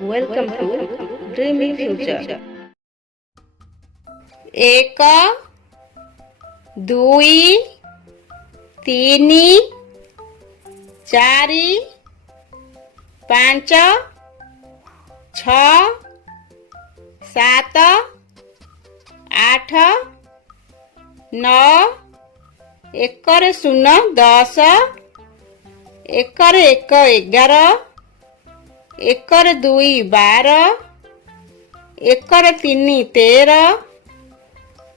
Welcome to Dreamy Future. ଏକ ଦୁଇ ତିନି ଚାରି ପାଞ୍ଚ ଛଅ ସାତ ଆଠ ନଅ ଏକରେ ଶୂନ 10 ଏକରେ 1 11 ଏକରେ 2 12 ଏକରେ 3 13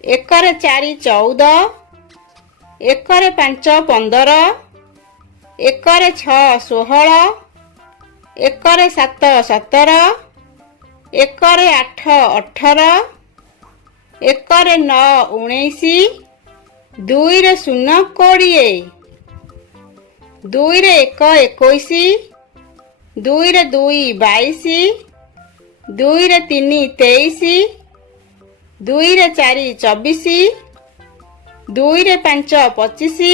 ଏକରେ 4 14 ଏକରେ 5 15 ଏକରେ 6 16 ଏକରେ 7 17 ଏକରେ 8 18 ଏକରେ 9 19 ଦୁଇରେ 0 20 ଦୁଇରେ 1 21 ଦୁଇରେ 2 22 ଦୁଇରେ 3 23 ଦୁଇରେ 4 24 ଦୁଇରେ 5 25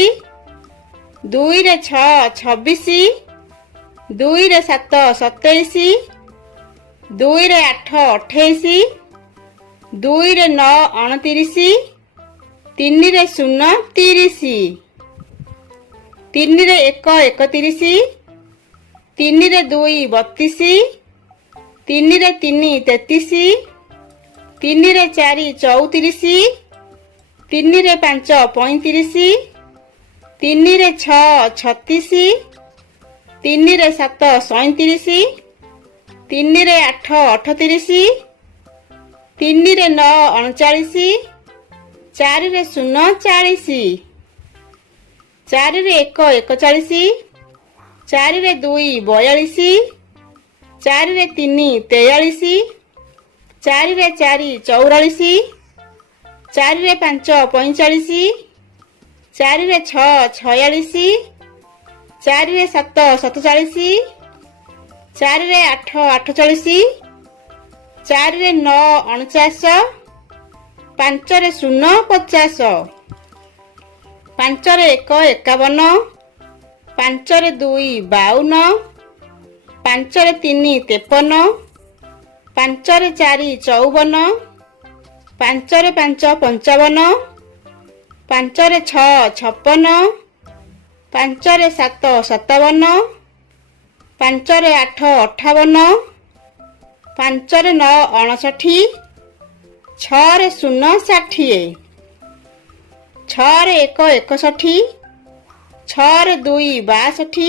ଦୁଇରେ 6 26 ଦୁଇରେ 7 27 ଦୁଇରେ 8 28 ଦୁଇରେ 9 29 ତିନିରେ 0 30 ତିନିରେ 1 31 ତିନିରେ 2 32 ତିନିରେ 3 33 ତିନିରେ 4 34 ତିନିରେ 5 35 ତିନିରେ 6 36 ତିନିରେ 7 37 ତିନିରେ 8 38 ତିନିରେ 9 39 ଚାରିରେ 0 40 ଚାରିରେ 1 41 ଚାରିରେ 2 42 ଚାରିରେ 3 43 ଚାରିରେ 4 44 ଚାରିରେ 5 45 ଚାରିରେ 6 46 ଚାରିରେ 7 47 ଚାରିରେ 8 48 ଚାରିରେ 9 49 ପାଞ୍ଚରେ 0 50 ପାଞ୍ଚରେ 1 51 ପାଞ୍ଚରେ 2 52 ପାଞ୍ଚରେ 3 53 ପାଞ୍ଚରେ 4 54 ପାଞ୍ଚରେ 5 55 ପାଞ୍ଚରେ 6 56 ପାଞ୍ଚରେ 7 57 ପାଞ୍ଚରେ 8 58 ପାଞ୍ଚରେ 9 59 ଛଅରେ 0 60 ଛଅରେ 1 61 ଛଅରେ 2 62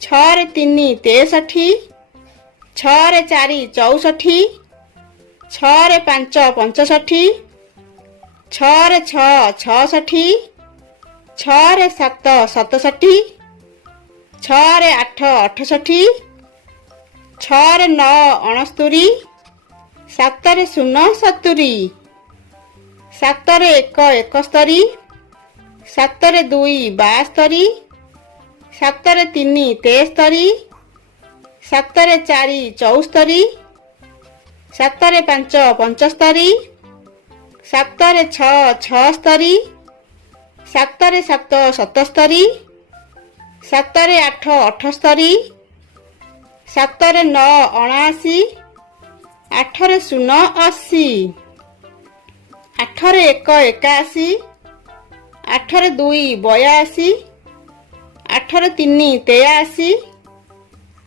ଛଅରେ 3 63 ଛଅରେ 4 64 ଛଅରେ 5 65 ଛଅରେ 6 66 ଛଅରେ 7 67 ଛଅରେ 8 68 ଛଅରେ 9 69 ସାତରେ 0 70 ସାତରେ 1 71 ସାତରେ 2 72 ସାତରେ 3 73 ସାତରେ 4 74 ସାତରେ 5 75 ସାତରେ 6 76 ସାତରେ 7 77 ସାତରେ 8 78 ସାତରେ 9 79 ଆଠରେ 0 80 ଆଠରେ 1 81 ଆଠରେ 2 82 ଆଠରେ 3 83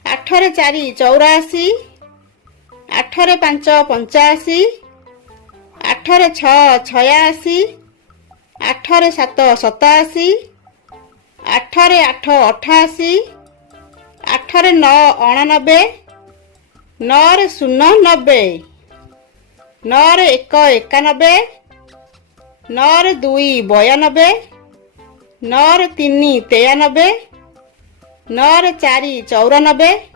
ଆଠରେ 4 84 ଆଠରେ 5 85 ଆଠରେ 6 86 ଆଠରେ 7 87 ଆଠରେ 8 88 ଆଠରେ 9 89 9ରେ 0 90 9ରେ 1 91 9ରେ 2 92 9ରେ 3 93 9ରେ 4 94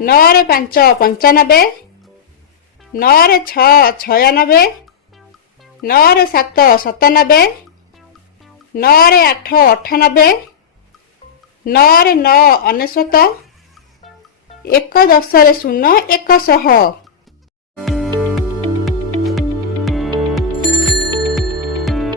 9ରେ 5 95 9ରେ 6 96 9ରେ 7 97 9ରେ 8 98 9ରେ 9 ଅନେଶ୍ୱତ 1 10ରେ 0 100